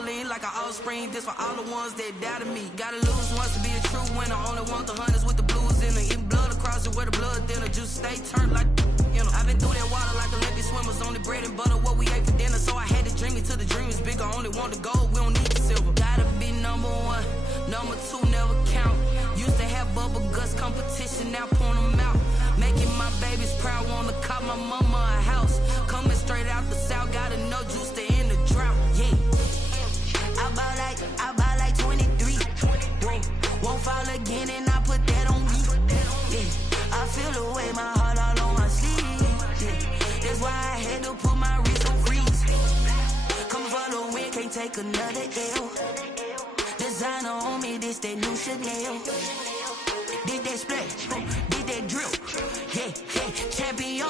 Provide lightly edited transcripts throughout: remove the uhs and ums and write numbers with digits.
Lean like an offspring, this for all the ones that doubted me. Gotta lose once to be a true winner. Only want the hunters with the blues in it. Eating blood across it where the blood thinner. Juice stay turned like, you know. I've been through that water like Olympic swimmers. Only bread and butter, what we ate for dinner. So I had to dream it till the dream is bigger. Only want the gold, we don't need the silver. Gotta be number one, number two never count. Used to have bubble guts competition, now point them out. Making my babies proud, wanna cop my mama a house. Coming straight out the south, gotta know juice to end the drought. Yeah. I bought like 23. Whoa, won't fall again and I put that on me. Yeah, I feel the way, my heart all on my sleeve. Yeah, that's why I had to put my wrist on freeze. Come for the win, can't take another L. Designer on me, this that new Chanel. Did that split, did that drill. Yeah, champion,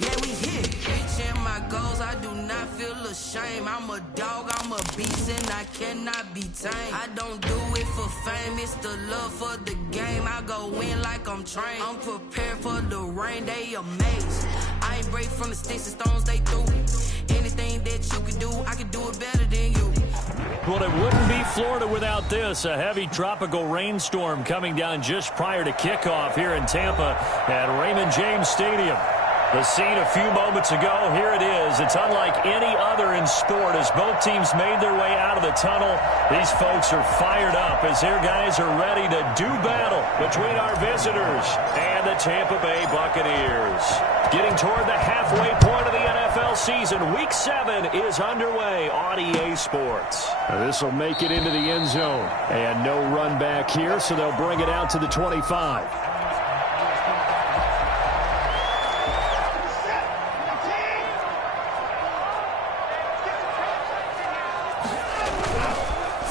yeah, we here. Reaching my goals, I do not feel ashamed. I'm a dog, I'm a beast, and I cannot be tamed. I don't do it for fame, it's the love for the game. I go in like I'm trained. I'm prepared for the rain, they amazed. I ain't break from the sticks and stones they threw. Anything that you can do, I can do it better than you. Well, it wouldn't be Florida without this. A heavy tropical rainstorm coming down just prior to kickoff here in Tampa at Raymond James Stadium. The scene a few moments ago, here it is. It's unlike any other in sport as both teams made their way out of the tunnel. These folks are fired up as their guys are ready to do battle between our visitors and the Tampa Bay Buccaneers. Getting toward the halfway point of the NFL season, Week 7 is underway on EA Sports. This will make it into the end zone. And no run back here, so they'll bring it out to the 25.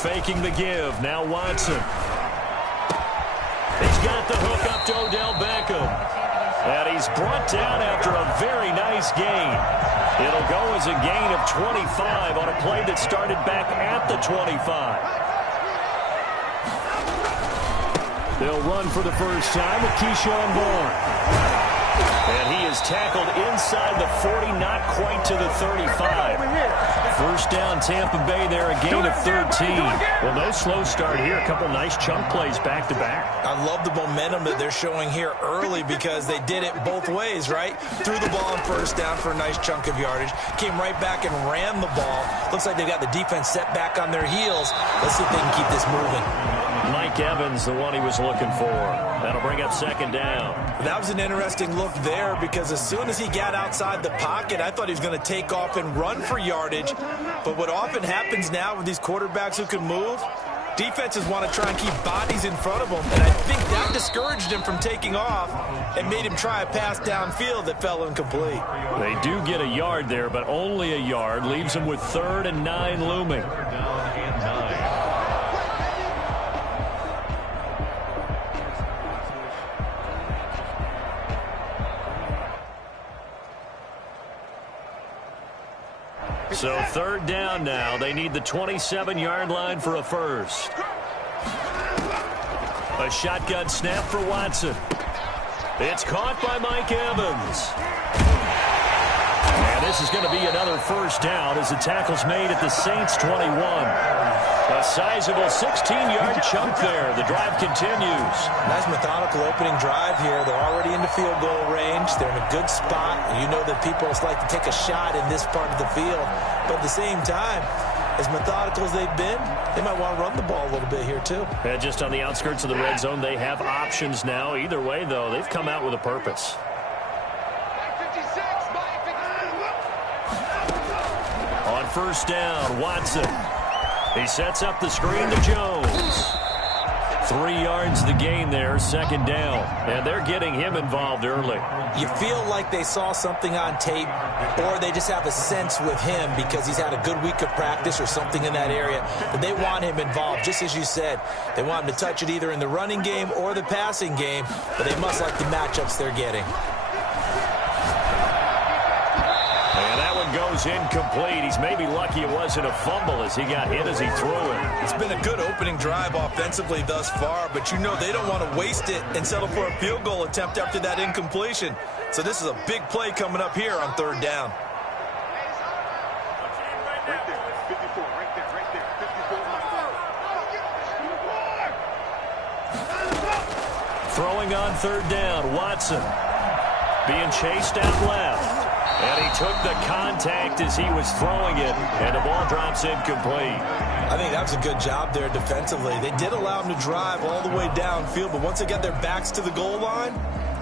Faking the give. Now Watson. He's got the hook up to Odell Beckham. And he's brought down after a very nice gain. It'll go as a gain of 25 on a play that started back at the 25. They'll run for the first time with Keyshawn Vaughn. And he is tackled inside the 40, not quite to the 35. First down, Tampa Bay there, a gain of 13. Well, no slow start here. A couple nice chunk plays back-to-back. I love the momentum that they're showing here early because they did it both ways, right? Threw the ball on first down for a nice chunk of yardage. Came right back and ran the ball. Looks like they've got the defense set back on their heels. Let's see if they can keep this moving. Mike Evans, the one he was looking for. That'll bring up second down. That was an interesting look there because as soon as he got outside the pocket, I thought he was going to take off and run for yardage. But what often happens now with these quarterbacks who can move, defenses want to try and keep bodies in front of them. And I think that discouraged him from taking off and made him try a pass downfield that fell incomplete. They do get a yard there, but only a yard. Leaves them with 3rd and 9 looming. So 3rd down now. They need the 27-yard line for a first. A shotgun snap for Watson. It's caught by Mike Evans. And this is going to be another first down as the tackle's made at the Saints' 21. A sizable 16-yard chunk there. The drive continues. Nice methodical opening drive here. They're already into field goal range. They're in a good spot. You know that people like to take a shot in this part of the field. But at the same time, as methodical as they've been, they might want to run the ball a little bit here too. And just on the outskirts of the red zone, they have options now. Either way, though, they've come out with a purpose. On first down, Watson. He sets up the screen to Jones. 3 yards the gain there, second down. And they're getting him involved early. You feel like they saw something on tape, or they just have a sense with him because he's had a good week of practice or something in that area. But they want him involved, just as you said. They want him to touch it either in the running game or the passing game, but they must like the matchups they're getting. Goes incomplete. He's maybe lucky it wasn't a fumble as he got hit as he threw it. It's been a good opening drive offensively thus far, but you know they don't want to waste it and settle for a field goal attempt after that incompletion. So this is a big play coming up here on 3rd down. Right there, 54, right there. Throwing on third down, Watson. Being chased out left. And he took the contact as he was throwing it, and the ball drops incomplete. I think that was a good job there defensively. They did allow him to drive all the way downfield, but once they got their backs to the goal line,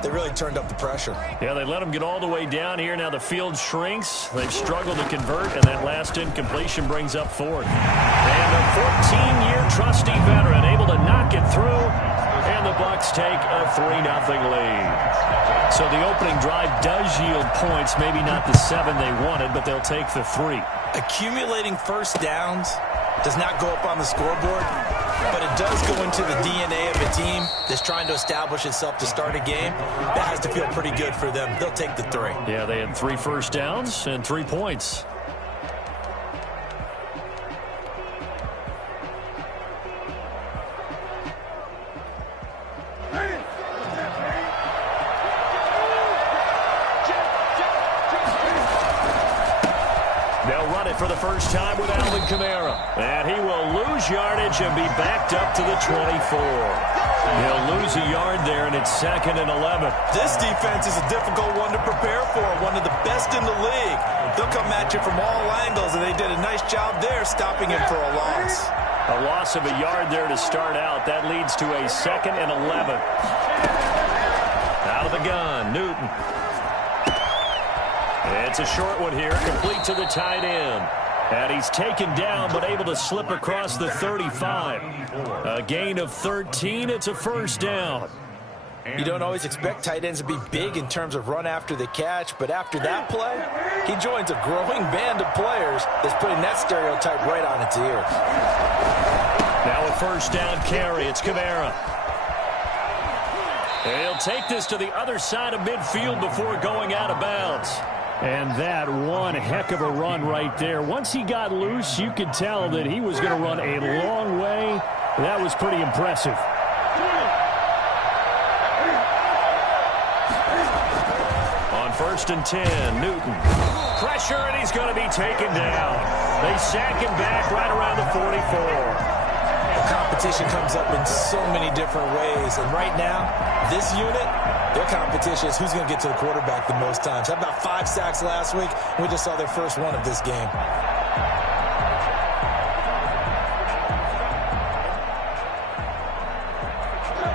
they really turned up the pressure. Yeah, they let him get all the way down here. Now the field shrinks. They've struggled to convert, and that last incompletion brings up fourth. And a 14-year trusty veteran able to knock it through, and the Bucs take a 3-0 lead. So the opening drive does yield points, maybe not the 7 they wanted, but they'll take the 3. Accumulating first downs does not go up on the scoreboard, but it does go into the DNA of a team that's trying to establish itself to start a game. That has to feel pretty good for them. They'll take the 3. Yeah, they had 3 first downs and 3 points. For the first time with Alvin Kamara. And he will lose yardage and be backed up to the 24. He'll lose a yard there, and it's 2nd and 11. This defense is a difficult one to prepare for, one of the best in the league. They'll come at you from all angles, and they did a nice job there stopping him for a loss. A loss of a yard there to start out. That leads to a 2nd and 11. Out of the gun, Newton. It's a short one here, complete to the tight end. And he's taken down, but able to slip across the 35. A gain of 13. It's a first down. You don't always expect tight ends to be big in terms of run after the catch, but after that play, he joins a growing band of players that's putting that stereotype right on its ear. Now a first down carry. It's Kamara. He'll take this to the other side of midfield before going out of bounds. And that one heck of a run right there. Once he got loose, you could tell that he was going to run a long way. That was pretty impressive. On 1st and 10, Newton. Pressure, and he's going to be taken down. They sack him back right around the 44. Competition comes up in so many different ways, and right now, this unit, their competition is who's going to get to the quarterback the most times. Had about 5 sacks last week, and we just saw their first one of this game.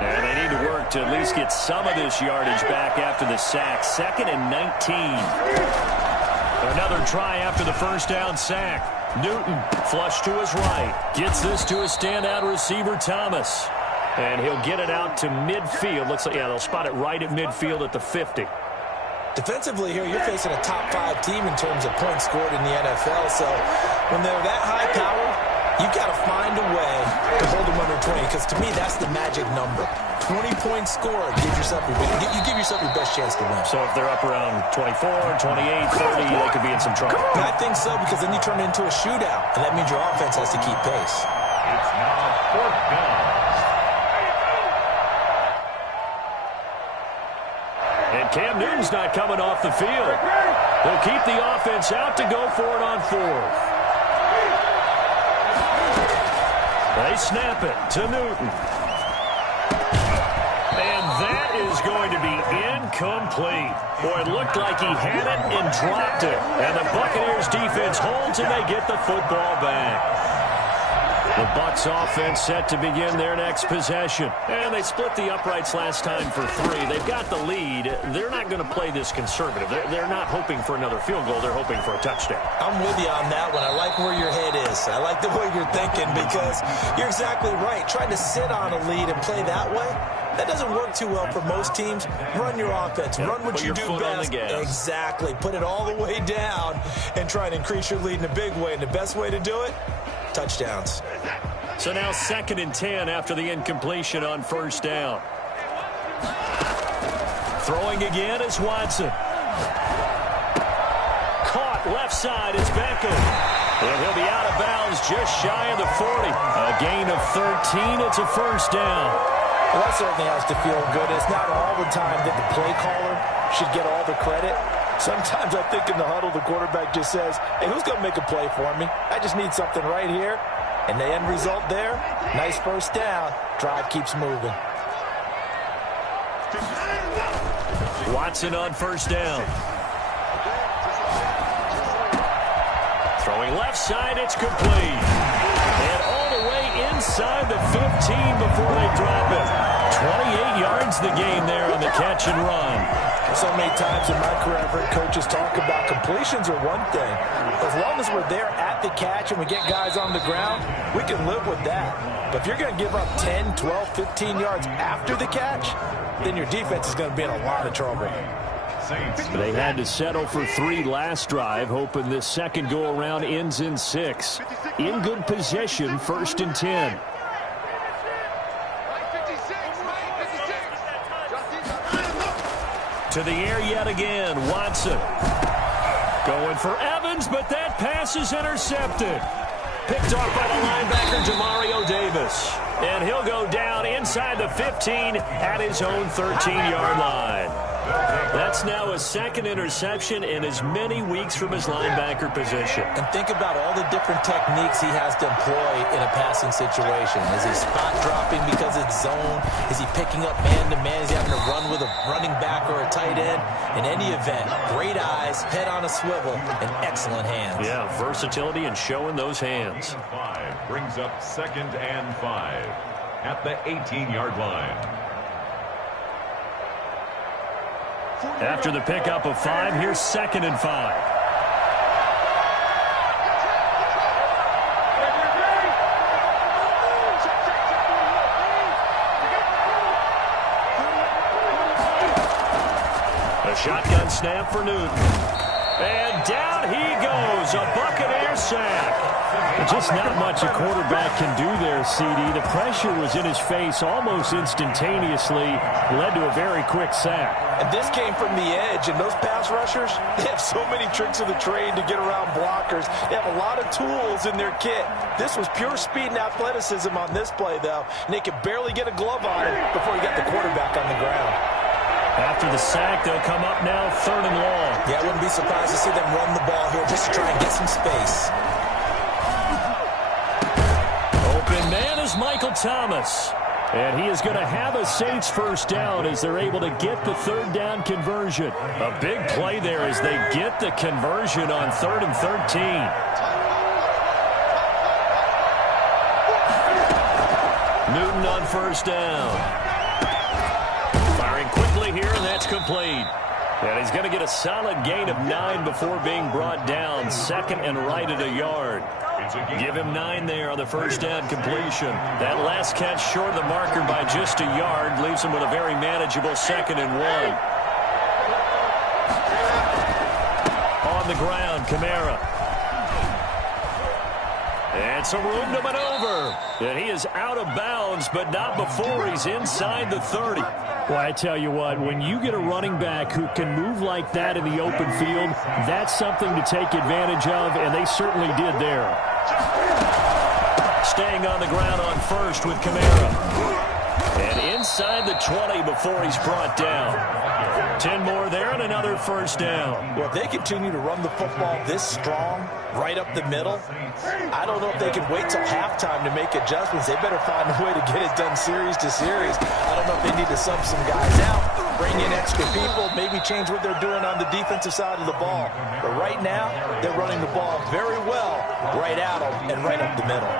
And they need to work to at least get some of this yardage back after the sack. 2nd and 19. Another try after the first down sack. Newton, flush to his right. Gets this to his standout receiver, Thomas. And he'll get it out to midfield. Looks like, yeah, they'll spot it right at midfield at the 50. Defensively here, you're facing a top 5 team in terms of points scored in the NFL. So when they're that high powered, you've got to find a way to hold them under 20. Because to me, that's the magic number. 20 points scored. You give yourself your best chance to win. So if they're up around 24, 28, 30, they could be in some trouble. And I think so, because then you turn it into a shootout, and that means your offense has to keep pace. It's now 4th down. And Cam Newton's not coming off the field. They'll keep the offense out to go for it on 4th. They snap it to Newton. And that is going to be incomplete. Boy, it looked like he had it and dropped it. And the Buccaneers defense holds and they get the football back. The Bucs offense set to begin their next possession. And they split the uprights last time for 3. They've got the lead. They're not going to play this conservative. They're not hoping for another field goal. They're hoping for a touchdown. I'm with you on that one. I like where your head is. I like the way you're thinking, because you're exactly right. Trying to sit on a lead and play that way, that doesn't work too well for most teams. Run your offense. Run what you do best. Exactly. Put it all the way down and try and increase your lead in a big way. And the best way to do it, touchdowns. So now 2nd and 10 after the incompletion on first down. Throwing again is Watson. Caught left side is Beckham. And he'll be out of bounds just shy of the 40. A gain of 13. It's a first down. Well, that certainly has to feel good. It's not all the time that the play caller should get all the credit. Sometimes I think in the huddle, the quarterback just says, hey, who's going to make a play for me? I just need something right here. And the end result there, nice first down. Drive keeps moving. Watson on first down. Throwing left side, it's complete. And all the way inside the 15 before they drop it. 28 yards the gain there on the catch and run. So many times in my career, I've heard coaches talk about completions are one thing. As long as we're there at the catch and we get guys on the ground, we can live with that. But if you're going to give up 10, 12, 15 yards after the catch, then your defense is going to be in a lot of trouble. They had to settle for 3 last drive, hoping this second go-around ends in 6. In good possession, 1st and 10. To the air yet again, Watson. Going for Evans, but that pass is intercepted. Picked off by the linebacker, Demario Davis. And he'll go down inside the 15 at his own 13-yard line. That's now his 2nd interception in as many weeks from his linebacker position. And think about all the different techniques he has to employ in a passing situation. Is he spot dropping because it's zone? Is he picking up man-to-man? Is he having to run with a running back or a tight end? In any event, great eyes, head on a swivel, and excellent hands. Yeah, versatility and showing those hands. 5 brings up 2nd and 5 at the 18-yard line. After the pickup of 5, here's 2nd and 5. A shotgun snap for Newton. And down he goes, a Buccaneer sack. Just not much a quarterback can do there, CD. The pressure was in his face almost instantaneously, led to a very quick sack. And this came from the edge, and those pass rushers, they have so many tricks of the trade to get around blockers. They have a lot of tools in their kit. This was pure speed and athleticism on this play, though, and they could barely get a glove on him before he got the quarterback on the ground. After the sack, they'll come up now 3rd and long. Yeah, I wouldn't be surprised to see them run the ball here just to try and get some space. Open man is Michael Thomas. And he is going to have a Saints first down as they're able to get the 3rd down conversion. A big play there as they get the conversion on 3rd and 13. Newton on first down. Firing quickly here, and that's complete. And he's going to get a solid gain of 9 before being brought down. 2nd and right at a yard. Give him 9 there on the first down completion. That last catch short of the marker by just a yard leaves him with a very manageable 2nd and 1. On the ground, Kamara. And some room to maneuver. And he is out of bounds, but not before he's inside the 30. Well, I tell you what, when you get a running back who can move like that in the open field, that's something to take advantage of, and they certainly did there. Staying on the ground on first with Kamara. And inside the 20 before he's brought down. 10 more there and another first down. Well, if they continue to run the football this strong, right up the middle, I don't know if they can wait till halftime to make adjustments. They better find a way to get it done series to series. I don't know if they need to sub some guys out, bring in extra people, maybe change what they're doing on the defensive side of the ball. But right now, they're running the ball very well right at them and right up the middle.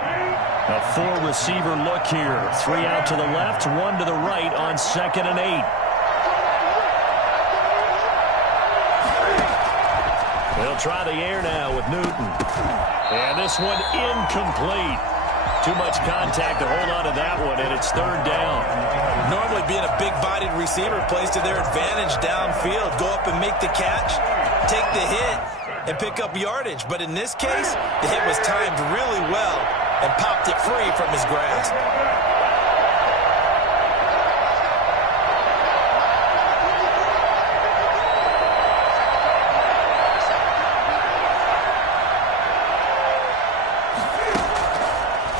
A 4-receiver look here. 3 out to the left, 1 to the right on 2nd and 8. They'll try the air now with Newton. And this one incomplete. Too much contact to hold on to that one, and it's 3rd down. Normally being a big-bodied receiver plays to their advantage downfield. Go up and make the catch, take the hit, and pick up yardage. But in this case, the hit was timed really well and popped it free from his grasp.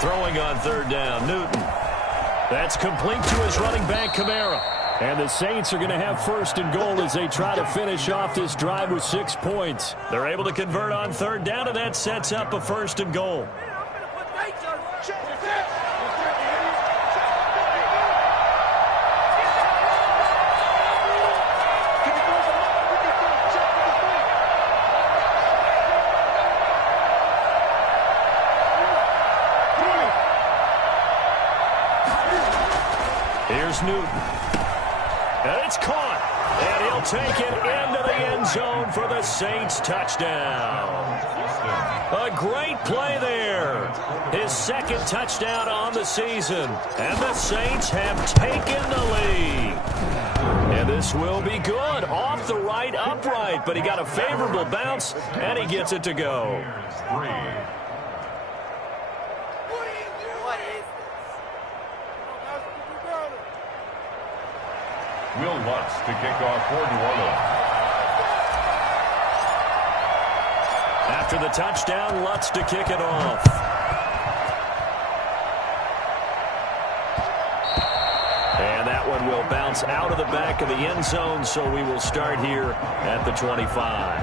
Throwing on 3rd down, Newton. That's complete to his running back, Kamara. And the Saints are going to have 1st and goal as they try to finish off this drive with 6 points. They're able to convert on 3rd down, and that sets up a 1st and goal. Here's Newton. And it's caught. And he'll take it into the end zone for the Saints touchdown. A great play there. His second touchdown on the season. And the Saints have taken the lead. And this will be good. Off the right upright, but he got a favorable bounce, and he gets it to go. Will Lutz to kick off for New Orleans. After the touchdown, Lutz to kick it off. And that one will bounce out of the back of the end zone, so we will start here at the 25.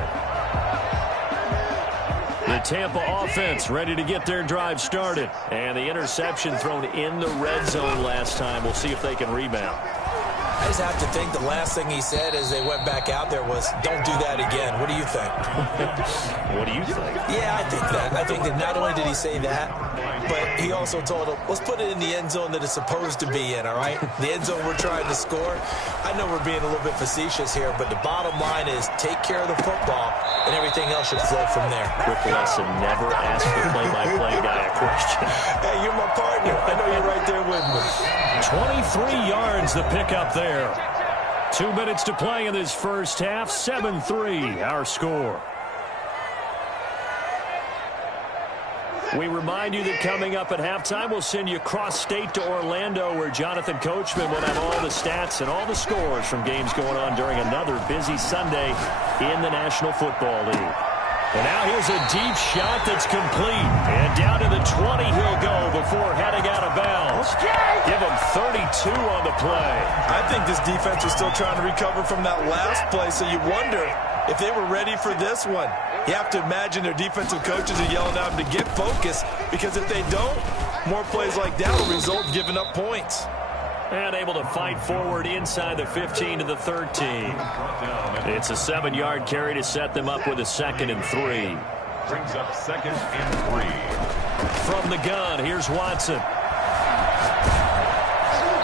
The Tampa offense ready to get their drive started. And the interception thrown in the red zone last time. We'll see if they can rebound. I just have to think the last thing he said as they went back out there was, don't do that again. What do you think? What do you think? Yeah, I think that. I think that not only did he say that, but he also told him, let's put it in the end zone that it's supposed to be in, all right? The end zone we're trying to score. I know we're being a little bit facetious here, but the bottom line is take care of the football, and everything else should flow from there. Quick lesson, never ask the play-by-play guy a question. Hey, you're my partner. I know you're right there with me. 23 yards the pickup there. 2 minutes to play in this first half. 7-3 our score. We remind you that coming up at halftime, we'll send you cross-state to Orlando, where Jonathan Coachman will have all the stats and all the scores from games going on during another busy Sunday in the National Football League. And now here's a deep shot that's complete. And down to the 20 he'll go before heading out of bounds. Give him 32 on the play. I think this defense was still trying to recover from that last play, so you wonder if they were ready for this one. You have to imagine their defensive coaches are yelling at them to get focused, because if they don't, more plays like that will result in giving up points. And able to fight forward inside the 15 to the 13. It's a 7-yard carry to set them up with a 2nd and 3. Brings up 2nd and 3. From the gun, here's Watson.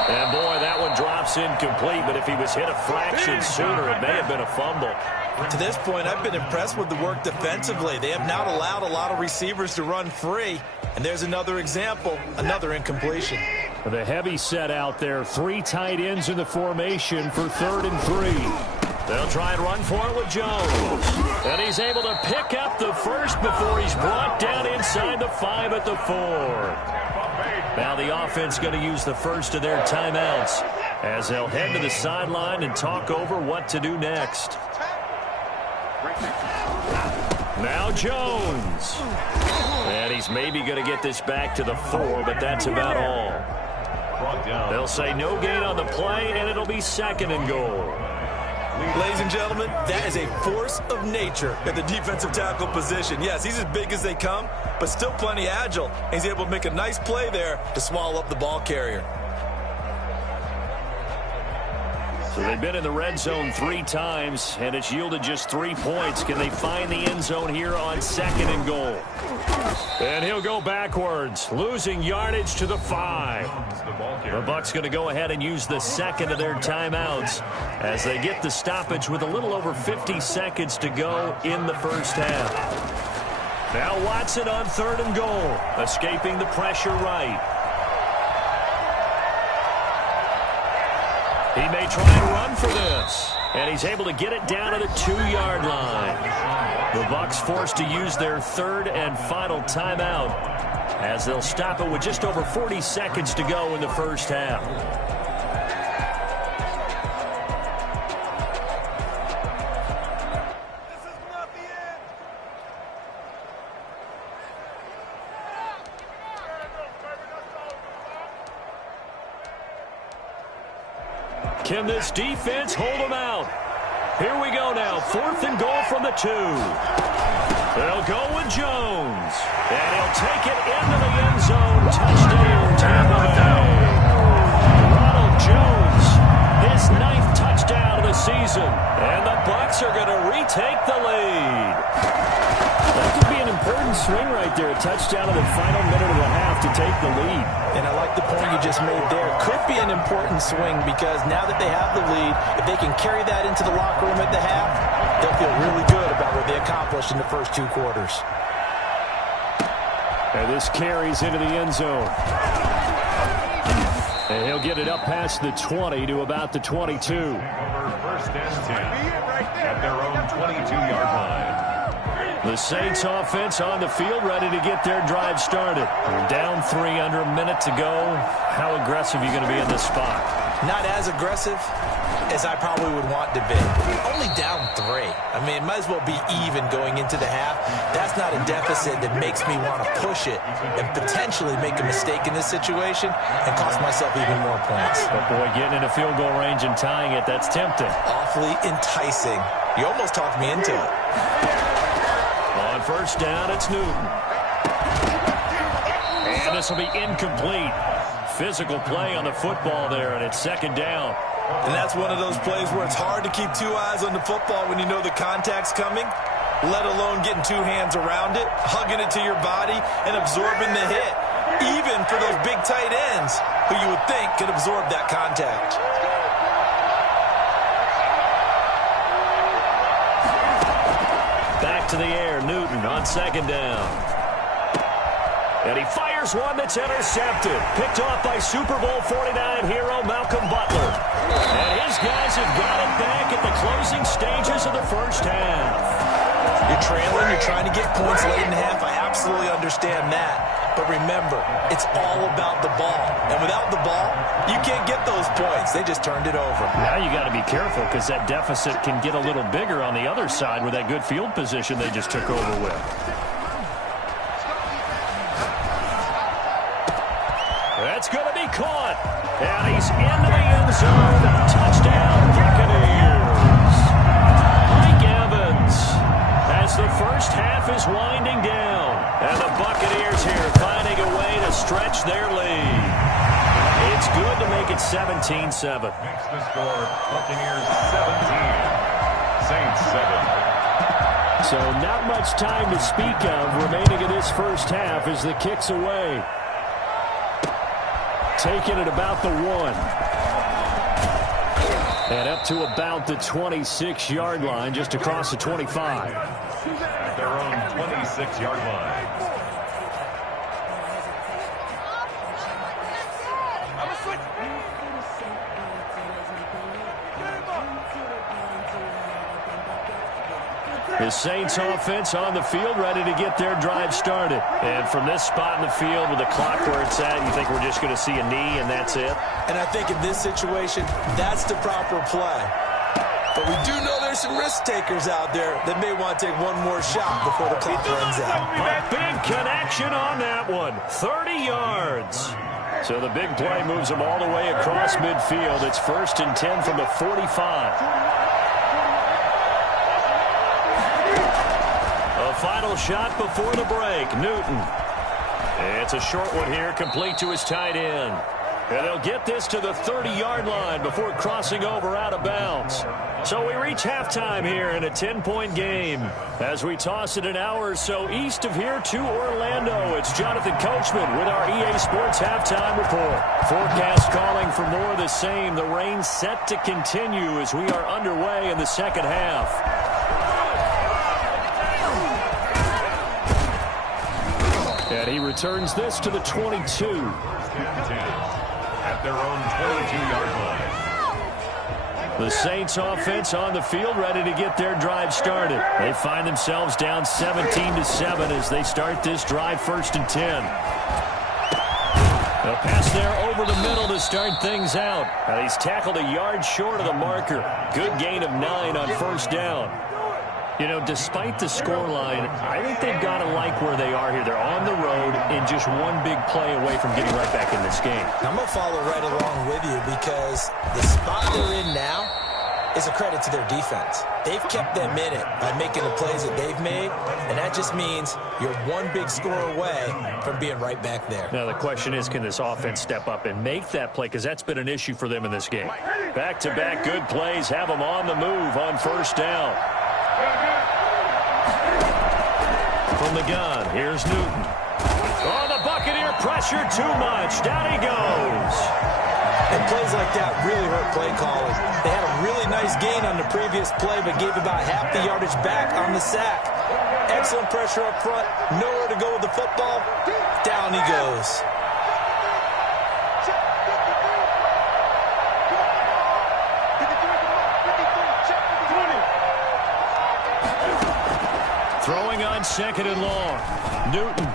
And boy, that one drops incomplete, but if he was hit a fraction sooner, it may have been a fumble. To this point, I've been impressed with the work defensively. They have not allowed a lot of receivers to run free. And there's another example, another incompletion. The heavy set out there. 3 tight ends in the formation for 3rd and 3. They'll try and run for it with Jones. And he's able to pick up the first before he's brought down inside the 5 at the 4. Now the offense going to use the first of their timeouts as they'll head to the sideline and talk over what to do next. Now Jones. And he's maybe going to get this back to the 4, but that's about all. They'll say no gain on the play, and it'll be 2nd and goal. Ladies and gentlemen, that is a force of nature at the defensive tackle position. Yes, he's as big as they come, but still plenty agile. He's able to make a nice play there to swallow up the ball carrier. So they've been in the red zone 3 times, and it's yielded just 3 points. Can they find the end zone here on 2nd and goal? And he'll go backwards, losing yardage to the 5. The Bucs going to go ahead and use the 2nd of their timeouts as they get the stoppage with a little over 50 seconds to go in the first half. Now Watson on 3rd and goal, escaping the pressure right. He may try and run for this, and he's able to get it down to the 2-yard line. The Bucs forced to use their 3rd and final timeout as they'll stop it with just over 40 seconds to go in the first half. Can this defense hold them out? Here we go now. 4th and goal from the 2. They'll go with Jones. And he'll take it into the end zone. Touchdown, Tampa Bay. Ronald Jones, his 9th touchdown of the season. And the Bucs are going to retake the lead. That could be an important swing right there. A touchdown in the final minute of the half to take the lead. And I like the point you just made there. Could be an important swing because now that they have the lead, if they can carry that into the locker room at the half, they'll feel really good about what they accomplished in the first 2 quarters. And this carries into the end zone. And he'll get it up past the 20 to about the 22. First and 10 at their own 22-yard line. The Saints offense on the field, ready to get their drive started. Down 3, under a minute to go. How aggressive are you going to be in this spot? Not as aggressive as I probably would want to be. Only down 3. I mean, it might as well be even going into the half. That's not a deficit that makes me want to push it and potentially make a mistake in this situation and cost myself even more points. But boy, getting into field goal range and tying it, that's tempting. Awfully enticing. You almost talked me into it. On first down, it's Newton. And this will be incomplete. Physical play on the football there, and it's second down. And that's one of those plays where it's hard to keep 2 eyes on the football when you know the contact's coming, let alone getting 2 hands around it, hugging it to your body, and absorbing the hit, even for those big tight ends who you would think could absorb that contact. Back to the air, Newton on second down. And he fires one that's intercepted. Picked off by Super Bowl 49 hero Malcolm Butler. And his guys have got it back at the closing stages of the first half. You're trailing, you're trying to get points late in the half. I absolutely understand that. But remember, it's all about the ball. And without the ball, you can't get those points. They just turned it over. Now you got to be careful because that deficit can get a little bigger on the other side with that good field position they just took over with. That's going to be caught. And he's into the end zone. Touchdown, Buccaneers. Mike Evans as the first half is winding down. And the Buccaneers here finding a way to stretch their lead. It's good to make it 17-7. Makes the score Buccaneers 17, Saints 7. So not much time to speak of remaining in this first half as the kick's away. Taking it about the 1. And up to about the 26-yard line, just across the 25. At their own 26-yard line. The Saints offense on the field, ready to get their drive started. And from this spot in the field with the clock where it's at, you think we're just going to see a knee and that's it? And I think in this situation, that's the proper play. But we do know there's some risk takers out there that may want to take one more shot before the clock runs out. A big connection on that one. 30 yards. So the big play moves them all the way across midfield. It's 1st and 10 from the 45. Final shot before the break. Newton. It's a short one here, complete to his tight end. And they'll get this to the 30-yard line before crossing over out of bounds. So we reach halftime here in a 10-point game. As we toss it an hour or so east of here to Orlando, it's Jonathan Coachman with our EA Sports Halftime Report. Forecast calling for more of the same. The rain set to continue as we are underway in the second half. And he returns this to the 22. At their own 22-yard line. The Saints offense on the field, ready to get their drive started. They find themselves down 17-7 as they start this drive, 1st and 10. A pass there over the middle to start things out. And he's tackled a yard short of the marker. Good gain of 9 on 1st down. You know, despite the scoreline, I think they've got to like where they are here. They're on the road and just one big play away from getting right back in this game. I'm going to follow right along with you because the spot they're in now is a credit to their defense. They've kept them in it by making the plays that they've made, and that just means you're one big score away from being right back there. Now, the question is, can this offense step up and make that play? Because that's been an issue for them in this game. Back-to-back good plays have them on the move on 1st down. From the gun, here's Newton. Oh, the Buccaneer pressure too much. Down he goes. And plays like that really hurt play calling. They had a really nice gain on the previous play, but gave about half the yardage back on the sack. Excellent pressure up front. Nowhere to go with the football. Down he goes. Throwing on 2nd and long. Newton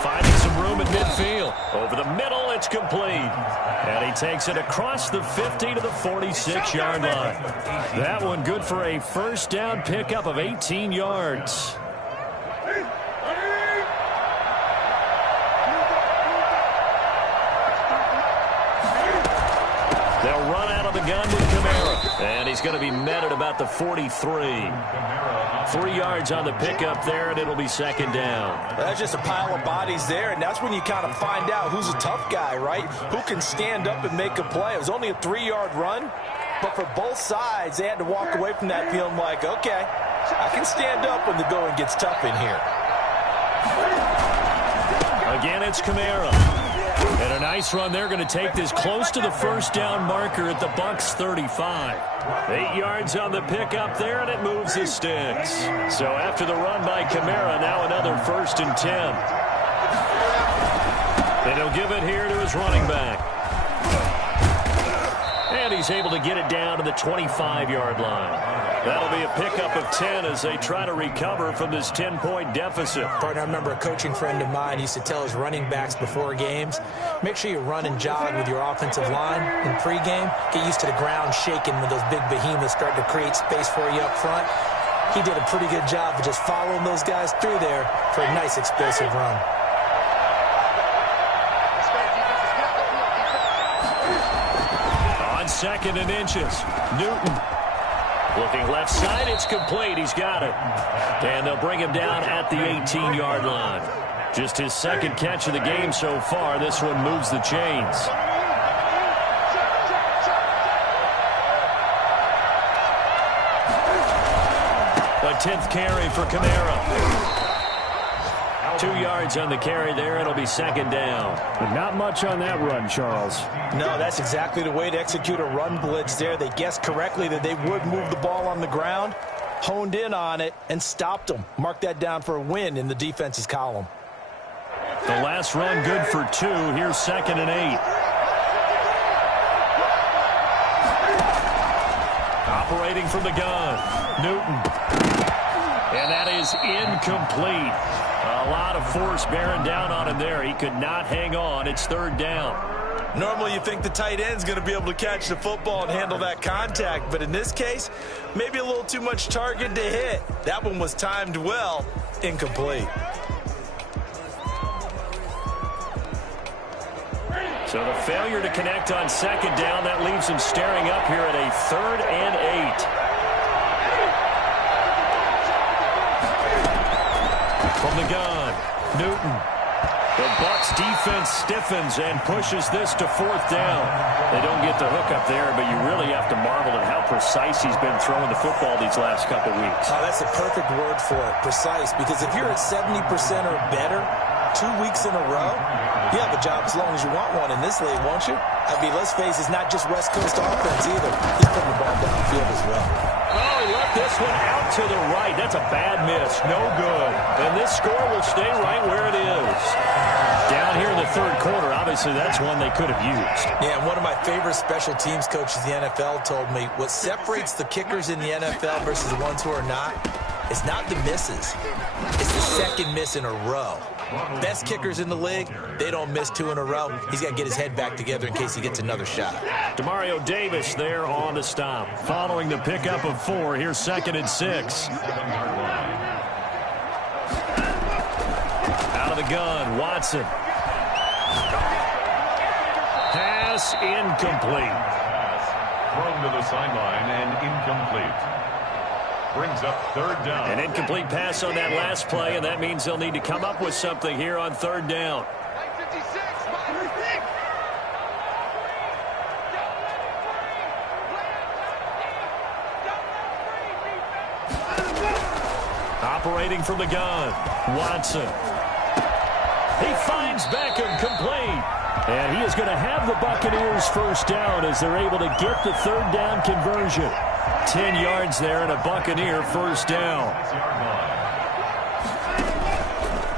finding some room at midfield. Over the middle, it's complete. And he takes it across the 50 to the 46-yard line. That one good for a first down pickup of 18 yards. They'll run out of the gun with Kamara. And he's going to be met at about the 43. 3 yards on the pickup there, and it'll be 2nd down. That's just a pile of bodies there, and that's when you kind of find out who's a tough guy, right? Who can stand up and make a play. It was only a 3-yard run, but for both sides, they had to walk away from that feeling like, okay, I can stand up when the going gets tough in here. Again, it's Kamara. And a nice run. They're going to take this close to the first down marker at the Bucs 35. 8 yards on the pickup there, and it moves the sticks. So after the run by Kamara, now another 1st and 10. And he'll give it here to his running back. And he's able to get it down to the 25-yard line. That'll be a pickup of 10 as they try to recover from this 10-point deficit. Partner, I remember a coaching friend of mine used to tell his running backs before games, make sure you run and jog with your offensive line in pregame. Get used to the ground shaking when those big behemoths start to create space for you up front. He did a pretty good job of just following those guys through there for a nice explosive run. On 2nd and inches, Newton. Looking left side, it's complete. He's got it. And they'll bring him down at the 18-yard line. Just his 2nd catch of the game so far. This one moves the chains. A 10th carry for Kamara. 2 yards on the carry there. It'll be 2nd down. But not much on that run, Charles. No, that's exactly the way to execute a run blitz there. They guessed correctly that they would move the ball on the ground, honed in on it, and stopped them. Mark that down for a win in the defense's column. The last run good for 2. Here's 2nd and 8. Operating from the gun, Newton. And that is incomplete. A lot of force bearing down on him there. He could not hang on. It's 3rd down. Normally you think the tight end's going to be able to catch the football and handle that contact, but in this case, maybe a little too much target to hit. That one was timed well, incomplete. So the failure to connect on 2nd down, that leaves him staring up here at a 3rd and 8. From the gun, Newton. The Bucs defense stiffens and pushes this to 4th down. They don't get the hook up there, but you really have to marvel at how precise he's been throwing the football these last couple weeks. Oh, that's a perfect word for it, precise, because if you're at 70% or better 2 weeks in a row, you have a job as long as you want one in this league, won't you? I mean, let's face it, it's not just West Coast offense either. He's putting the ball downfield as well. Oh, he left this one out to the right. That's a bad miss. No good. And this score will stay right where it is. Down here in the 3rd quarter, obviously that's one they could have used. Yeah, and one of my favorite special teams coaches in the NFL told me what separates the kickers in the NFL versus the ones who are not is not the misses. It's the 2nd miss in a row. Best kickers in the league, they don't miss 2 in a row. He's got to get his head back together in case he gets another shot. Demario Davis there on the stop. Following the pickup of 4, here's 2nd and 6. Out of the gun, Watson. Pass incomplete. Thrown to the sideline and incomplete. Brings up 3rd down. An incomplete pass on that last play, and that means they'll need to come up with something here on 3rd down. Operating from the gun, Watson. He finds Beckham, complete. And he is going to have the Buccaneers first down as they're able to get the third down conversion. 10 yards there and a Buccaneer first down.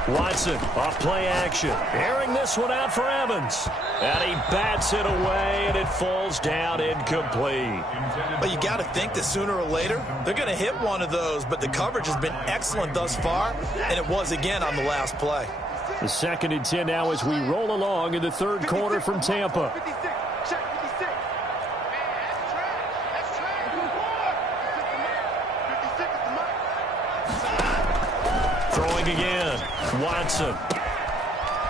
Watson off play action. Airing this one out for Evans. And he bats it away, and it falls down incomplete. Well, you got to think that sooner or later they're going to hit one of those, but the coverage has been excellent thus far, and it was again on the last play. The 2nd and 10 now as we roll along in the third quarter from Tampa. Throwing again. Watson.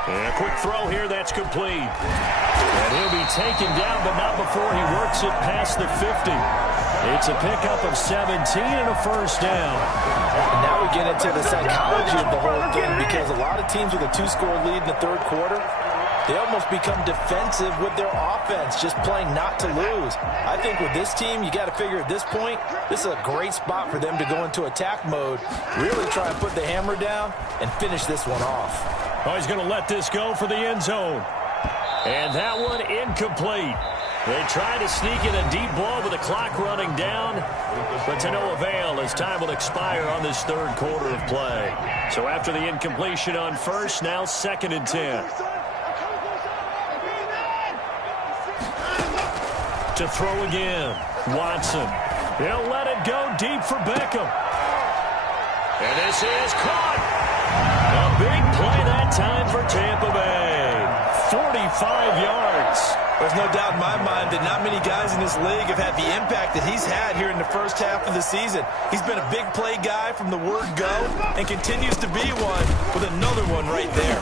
And a quick throw here, that's complete. And he'll be taken down, but not before he works it past the 50. It's a pickup of 17 and a first down. And now we get into the psychology of the whole thing, because a lot of teams with a 2-score lead in the third quarter, they almost become defensive with their offense, just playing not to lose. I think with this team, you got to figure at this point, this is a great spot for them to go into attack mode, really try and put the hammer down and finish this one off. Oh, he's going to let this go for the end zone. And that one incomplete. They try to sneak in a deep ball with the clock running down, but to no avail as time will expire on this third quarter of play. So after the incompletion on first, now 2nd and 10. To throw again. Watson. He'll let it go deep for Beckham. And this is caught. A big play that time for Tampa Bay. 45 yards. There's no doubt in my mind that not many guys in this league have had the impact that he's had here in the first half of the season. He's been a big play guy from the word go and continues to be one with another one right there.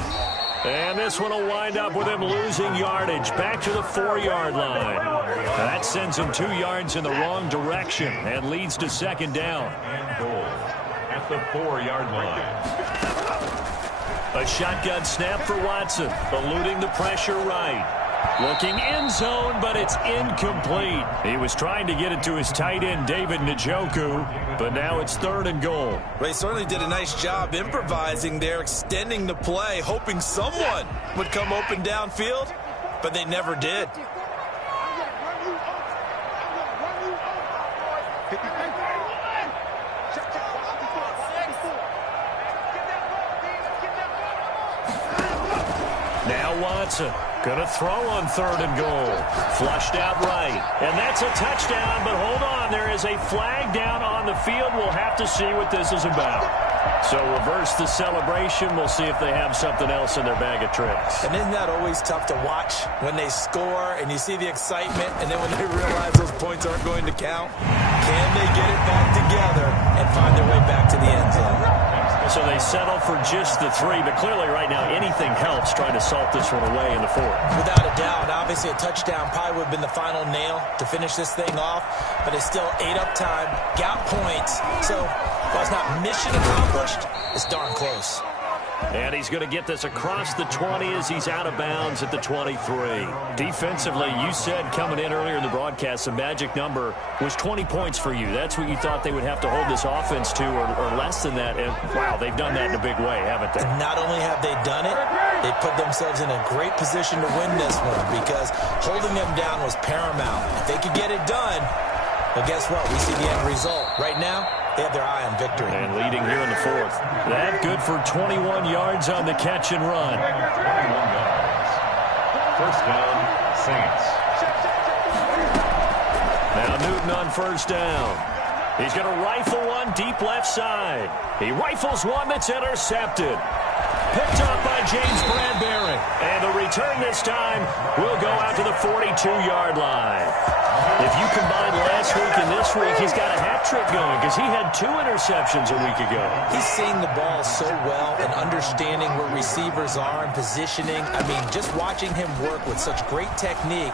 And this one will wind up with him losing yardage back to the 4-yard line. That sends him 2 yards in the wrong direction and leads to 2nd down. And goal at the 4-yard line. A shotgun snap for Watson, eluding the pressure right. Looking end zone, but it's incomplete. He was trying to get it to his tight end, David Njoku, but now it's 3rd and goal. Well, he certainly did a nice job improvising there, extending the play, hoping someone would come open downfield, but they never did. Now Watson. Gonna throw on 3rd and goal. Flushed out right. And that's a touchdown, but hold on. There is a flag down on the field. We'll have to see what this is about. So reverse the celebration. We'll see if they have something else in their bag of tricks. And isn't that always tough to watch when they score and you see the excitement, and then when they realize those points aren't going to count? Can they get it back together and find their way back to the end zone? So they settle for just the 3, but clearly right now anything helps trying to salt this one away in the 4th. Without a doubt, obviously a touchdown probably would have been the final nail to finish this thing off, but it's still 8 up time, got points, so while it's not mission accomplished, it's darn close. And he's going to get this across the 20 as he's out of bounds at the 23. Defensively, you said coming in earlier in the broadcast, the magic number was 20 points for you. That's what you thought they would have to hold this offense to, or less than that. And, wow, they've done that in a big way, haven't they? And not only have they done it, they put themselves in a great position to win this one, because holding them down was paramount. If they could get it done, well, guess what? We see the end result. Right now, they have their eye on victory. And leading here in the 4th. That good for 21 yards on the catch and run. 21 yards. First down, Saints. Now Newton on first down. He's going to rifle one deep left side. He rifles one that's intercepted. Picked up by James Bradbury. And the return this time will go out to the 42-yard line. If you combine last week and this week, he's got a hat trick going because he had 2 interceptions a week ago. He's seeing the ball so well and understanding where receivers are and positioning. I mean, just watching him work with such great technique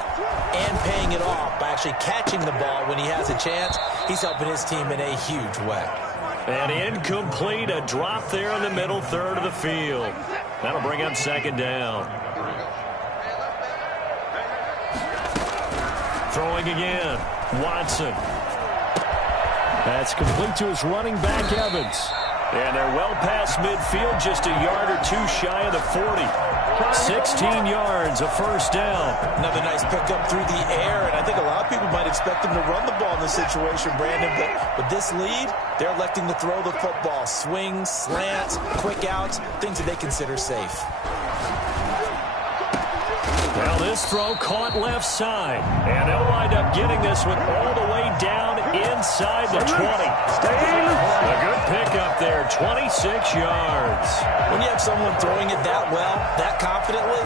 and paying it off by actually catching the ball when he has a chance, he's helping his team in a huge way. And incomplete, a drop there in the middle third of the field. That'll bring up 2nd down. Throwing again, Watson. That's complete to his running back, Evans. And they're well past midfield, just a yard or two shy of the 40. 16 yards, a first down. Another nice pickup through the air, and I think a lot of people might expect him to run the ball in this situation, Brandon, but with this lead, they're electing to throw the football. Swings, slants, quick outs, things that they consider safe. Well, this throw caught left side, and they'll wind up getting this one all the way down inside the 20. A good pickup there, 26 yards. When you have someone throwing it that well, that confidently,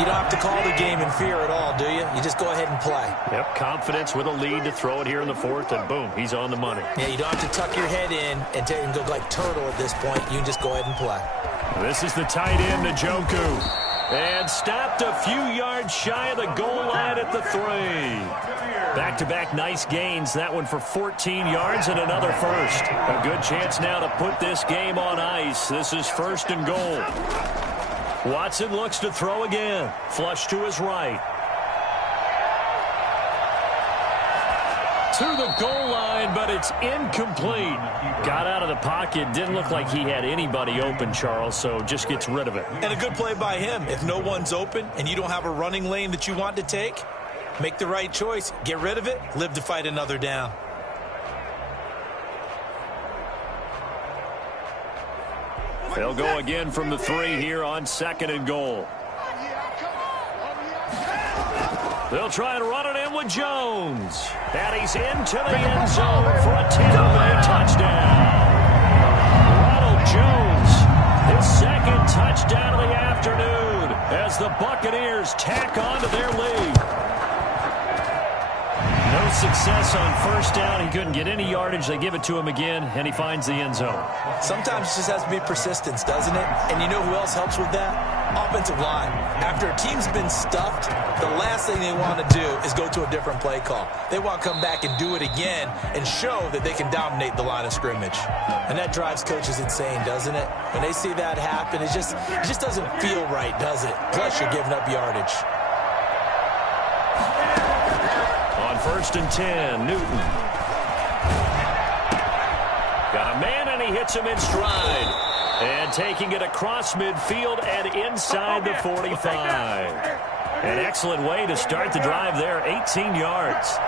you don't have to call the game in fear at all, do you? You just go ahead and play. Yep, confidence with a lead to throw it here in the fourth, and boom, he's on the money. Yeah, you don't have to tuck your head in and go like turtle at this point. You can just go ahead and play. This is the tight end, Njoku. And stopped a few yards shy of the goal line at the 3. Back-to-back nice gains. That one for 14 yards and another first. A good chance now to put this game on ice. This is first and goal. Watson looks to throw again. Flush to his right. To the goal line, but it's incomplete. Got out of the pocket. Didn't look like he had anybody open, Charles, so just gets rid of it. And a good play by him. If no one's open and you don't have a running lane that you want to take, make the right choice. Get rid of it. Live to fight another down. They'll go again from the 3 here on second and goal. They'll try and run it in with Jones. And he's into the end zone for a Tampa touchdown. Ronald Jones, his second touchdown of the afternoon as the Buccaneers tack on to their lead. No success on first down. He couldn't get any yardage. They give it to him again, and he finds the end zone. Sometimes it just has to be persistence, doesn't it? And you know who else helps with that? Offensive line. After a team's been stuffed, the last thing they want to do is go to a different play call. They want to come back and do it again and show that they can dominate the line of scrimmage. And that drives coaches insane, doesn't it? When they see that happen, it just doesn't feel right, does it? Plus, you're giving up yardage. On first and 10, Newton. Got a man, and he hits him in stride. And taking it across midfield and inside the 45. An excellent way to start the drive there, 18 yards.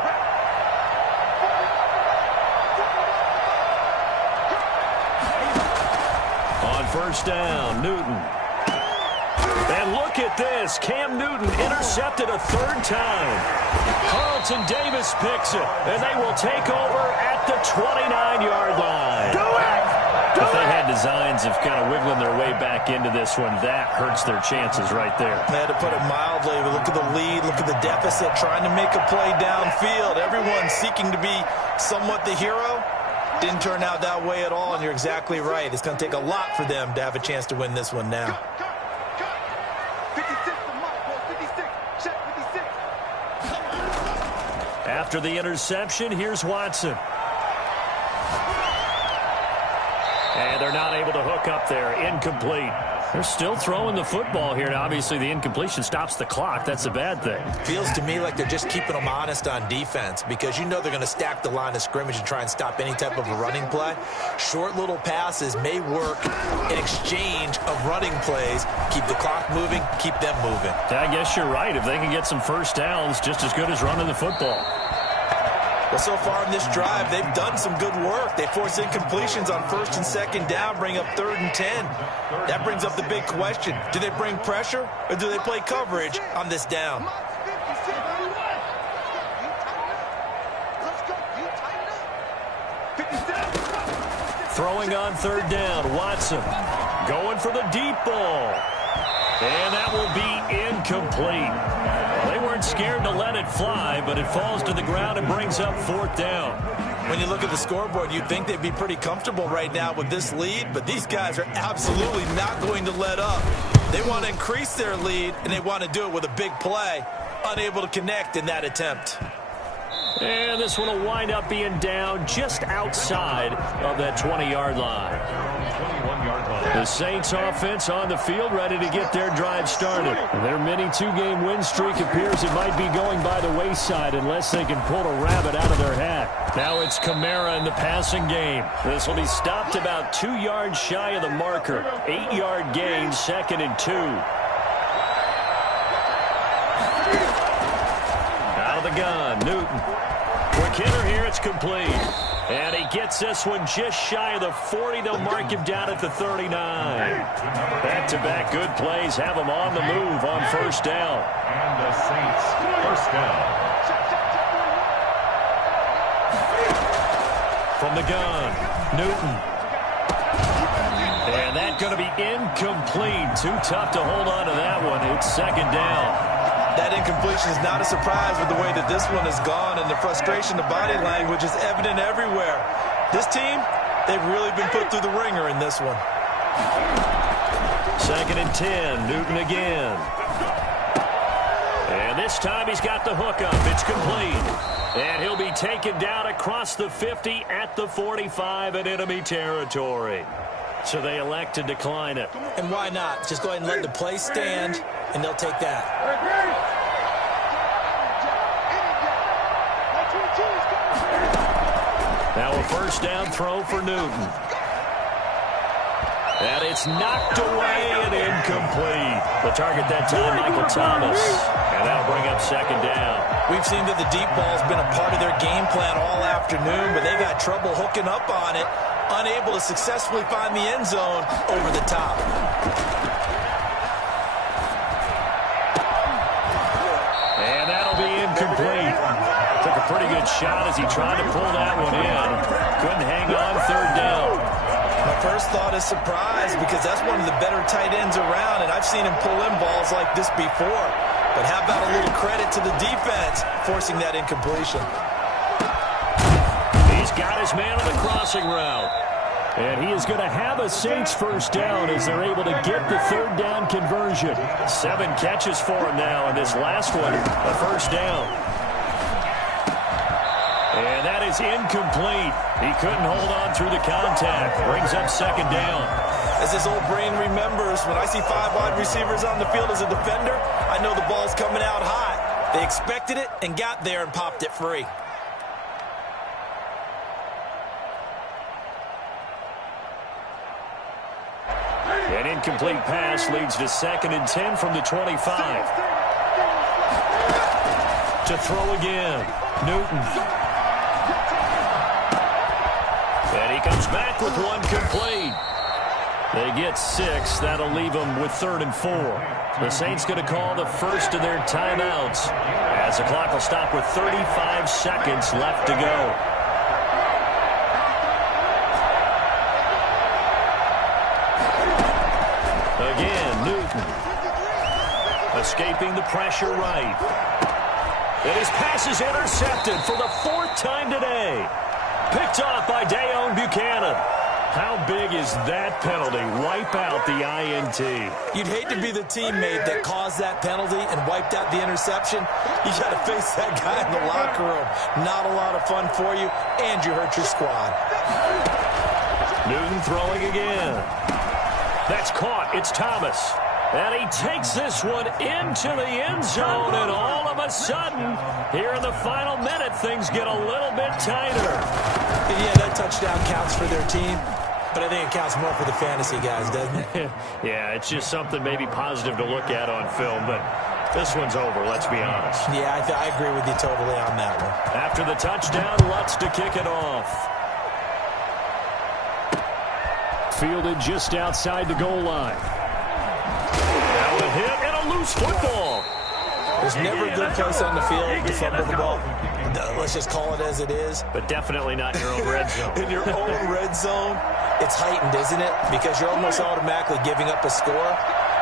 On first down, Newton. And look at this. Cam Newton intercepted a third time. Carlton Davis picks it, and they will take over at the 29-yard line. Do it! If they had designs of kind of wiggling their way back into this one, that hurts their chances right there. They had to put it mildly, but look at the lead, look at the deficit, trying to make a play downfield. Everyone seeking to be somewhat the hero. Didn't turn out that way at all, and you're exactly right. It's going to take a lot for them to have a chance to win this one now. After the interception, here's Watson. And they're not able to hook up there. Incomplete. They're still throwing the football here. Now, obviously, the incompletion stops the clock. That's a bad thing. Feels to me like they're just keeping them honest on defense because you know they're going to stack the line of scrimmage and try and stop any type of a running play. Short little passes may work in exchange of running plays. Keep the clock moving, keep them moving. I guess you're right. If they can get some first downs, just as good as running the football. Well, so far in this drive, they've done some good work. They force incompletions on first and second down, bring up third and 10. That brings up the big question. Do they bring pressure or do they play coverage on this down? Throwing on third down, Watson going for the deep ball. And that will be incomplete. Well, they weren't scared to let it fly, but it falls to the ground and brings up fourth down. When you look at the scoreboard, you'd think they'd be pretty comfortable right now with this lead, but these guys are absolutely not going to let up. They want to increase their lead, and they want to do it with a big play. Unable to connect in that attempt. And this one will wind up being down just outside of that 20-yard line. 21-yard line. The Saints offense on the field, ready to get their drive started. Their mini two-game win streak appears it might be going by the wayside unless they can pull a rabbit out of their hat. Now it's Kamara in the passing game. This will be stopped about 2 yards shy of the marker. 8-yard gain, 2nd and 2. Out of the gun, Newton. Quick hitter here, it's complete. And he gets this one just shy of the 40. They'll mark him down at the 39. Back-to-back good plays have him on the move on first down. And the Saints first down. From the gun, Newton. And that's going to be incomplete. Too tough to hold on to that one. It's 2nd down. That incompletion is not a surprise with the way that this one has gone, and the frustration, the body language is evident everywhere. This team, they've really been put through the ringer in this one. 2nd and 10, Newton again. And this time he's got the hook up. It's complete. And he'll be taken down across the 50 at the 45 in enemy territory. So they elect to decline it. And why not? Just go ahead and let the play stand, and they'll take that. Now a first down throw for Newton. And it's knocked away and incomplete. The target that time, Michael Thomas. And that'll bring up 2nd down. We've seen that the deep ball's been a part of their game plan all afternoon, but they've had trouble hooking up on it, unable to successfully find the end zone over the top. And that'll be incomplete. Took a pretty good shot as he tried to pull that one in. Couldn't hang on 3rd down. My first thought is surprise, because that's one of the better tight ends around, and I've seen him pull in balls like this before. But how about a little credit to the defense forcing that incompletion? He's got his man on the crossing route. And he is going to have a Saints first down as they're able to get the 3rd down conversion. 7 catches for him now, and this last one, a first down. And that is incomplete. He couldn't hold on through the contact. Brings up 2nd down. As his old brain remembers, when I see 5 wide receivers on the field as a defender, I know the ball's coming out hot. They expected it and got there and popped it free. An incomplete pass leads to 2nd and 10 from the 25. To throw again, Newton. And he comes back with one complete. They get 6. That'll leave them with 3rd and 4. The Saints going to call the first of their timeouts as the clock will stop with 35 seconds left to go. Again, Newton. Escaping the pressure right. And his pass is intercepted for the 4th time today. Picked off by Dayon Buchanan. How big is that penalty? Wipe out the INT. You'd hate to be the teammate that caused that penalty and wiped out the interception. You got to face that guy in the locker room. Not a lot of fun for you, and you hurt your squad. Newton throwing again. That's caught. It's Thomas. And he takes this one into the end zone, and all of a sudden, here in the final minute, things get a little bit tighter. Yeah, that touchdown counts for their team, but I think it counts more for the fantasy guys, doesn't it? Yeah, it's just something maybe positive to look at on film, but this one's over, let's be honest. Yeah, I agree with you totally on that one. After the touchdown, Lutz to kick it off. Fielded just outside the goal line. Now a hit and a loose football. There's never a good place on the field to fumble the ball. Let's just call it as it is. But definitely not in your own red zone. In your own red zone, it's heightened, isn't it? Because you're almost automatically giving up a score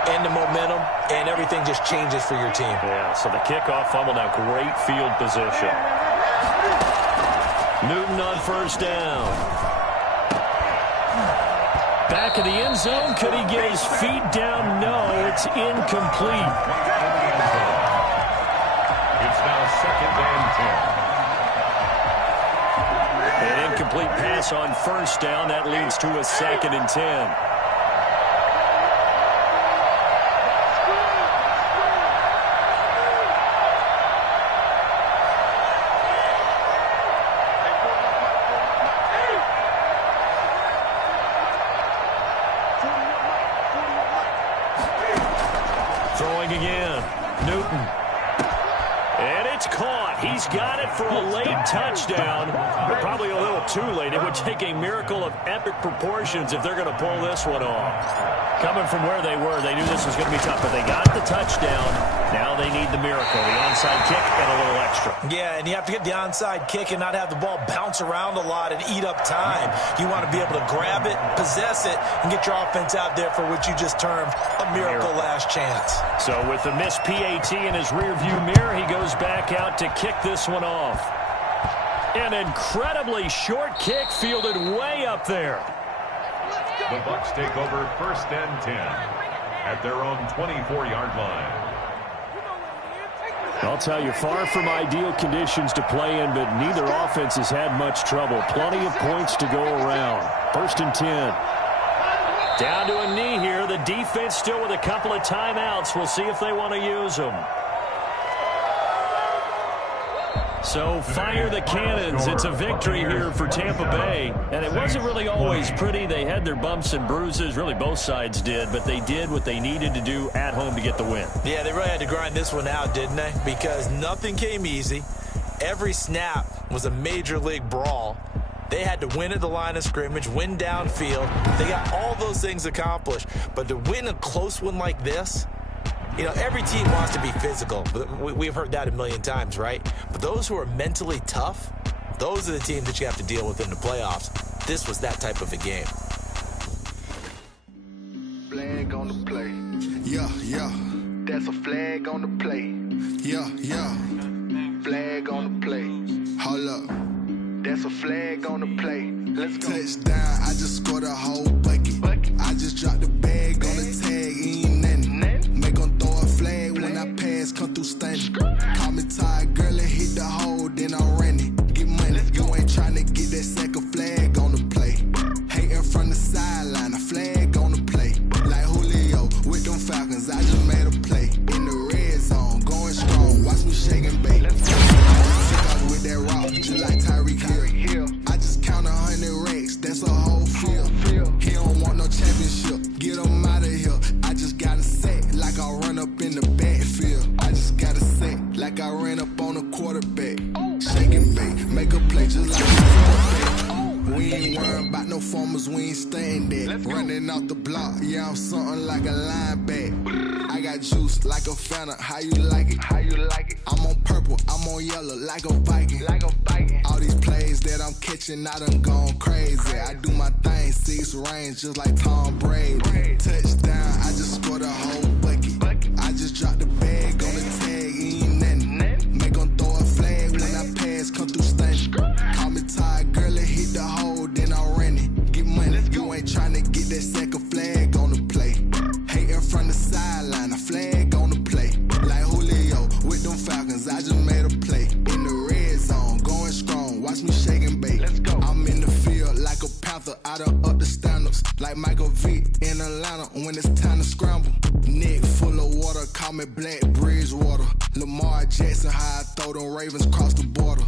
and the momentum, and everything just changes for your team. Yeah, so the kickoff fumble now, great field position. Newton on first down. Back of the end zone. Could he get his feet down? No, it's incomplete. It's now 2nd and 10. An incomplete pass on first down. That leads to a 2nd and 10. And it's caught. He's got it for a late touchdown, but probably a little too late. It would take a miracle of epic proportions if they're going to pull this one off. Coming from where they were, they knew this was going to be tough, but they got the touchdown. Now they need the miracle, the onside kick and a little extra. Yeah, and you have to get the onside kick and not have the ball bounce around a lot and eat up time. You want to be able to grab it, possess it, and get your offense out there for what you just termed a miracle last chance. So with the missed PAT in his rearview mirror, he goes back out to kick this one off. An incredibly short kick fielded way up there. The Bucs take over 1st and 10 at their own 24-yard line. I'll tell you, far from ideal conditions to play in, but neither offense has had much trouble. Plenty of points to go around. 1st and 10. Down to a knee here. The defense still with a couple of timeouts. We'll see if they want to use them. So fire the cannons. It's a victory here for Tampa Bay. And it wasn't really always pretty. They had their bumps and bruises. Really, both sides did. But they did what they needed to do at home to get the win. Yeah, they really had to grind this one out, didn't they? Because nothing came easy. Every snap was a major league brawl. They had to win at the line of scrimmage, win downfield. They got all those things accomplished. But to win a close one like this, you know, every team wants to be physical. We've heard that a million times, right? But those who are mentally tough, those are the teams that you have to deal with in the playoffs. This was that type of a game. Flag on the play. Yeah, yeah. That's a flag on the play. Yeah, yeah. Flag on the play. Hold up. That's a flag on the play. Let's go. Touchdown, I just scored a whole bucket. I just dropped the bag on the tag, ain't nothing. Make them throw a flag when I pass, come through stunning. Call me tired, girl, and hit the hole, then I'm running. Get money, you ain't trying to get that second flag on the play. Hating from the sideline, a flag on the play. Like Julio with them Falcons, I just made a play. In the red zone, going strong, watch me shake and bake. With that rock, just like Tyreek Hill. I just count 100 racks, that's a whole field. He don't want no championship, get him out of here. I just gotta say, like I run up in the backfield. I just gotta say, like I ran up on a quarterback. Shake and bake, make a play just like a we ain't worried about no formers, we ain't staying there. Running out the block, yeah, I'm something like a linebacker. I got juice like a Fanta, how you like it? How you like it? I'm on purple, I'm on yellow, like a Viking. Like a Viking. All these plays that I'm catching, I done gone crazy. I do my thing, 6 range, just like Tom Brady. Touchdown, I just scored a whole bucket. I just dropped the bag on the tag, ain't nothing. Make them throw a flag when I pass, come through stunning. Call me tired, girl, and hit the hole, then I'm running. Get money, you ain't trying to get that second flag on the play. Hating from the sideline, a flag on the play. Like Julio with them Falcons, I just made a play. In the red zone, going strong, watch me shake and bake. I'm in the field like a Panther, I done up the standards. Like Michael Vick in Atlanta when it's time to scramble. Neck full of water, call me Black Bridgewater. Lamar Jackson, how I throw them Ravens across the border.